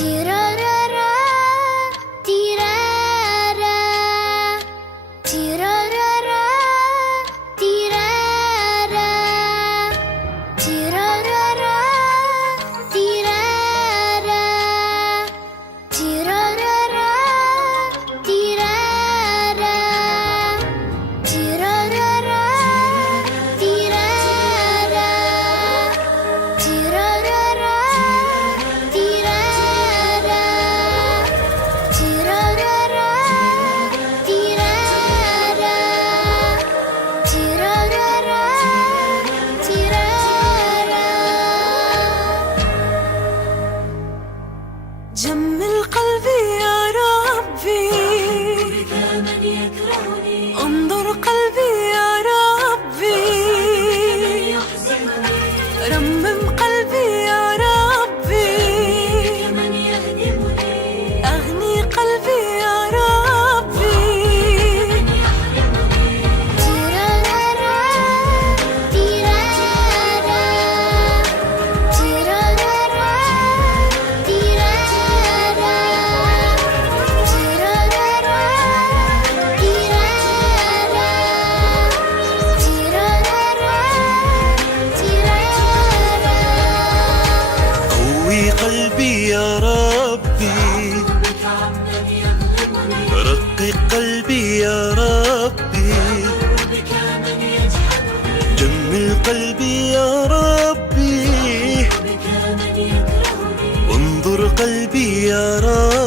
تيرارارا تيرارا تيرارارا تيرارا تيرارارا تيرارا تيرارارا تيرارا تيرارارا تيرارا تيرارارا تيرارا تيرارارا تيرارا تيرارارا تيرارا. جمل قلبي يا ربي، بك من يكرهني، انظر قلبي يا ربي، من يحزنني، رمم قلبي يا ربي، بك من يهدمني، أغني قلبي يا ربي. من يحرمني. تيرارارا تيرارا تيرارارا تيرارا تيرارارا تيرارا تيرارا. قوي قلبي يا ربي، بك عمدا يظلمني، رقق قلبي يا ربي، بك من يجحدني، جمل قلبي يا ربي، بك من يكرهني، وانظر قلبي يا ربي.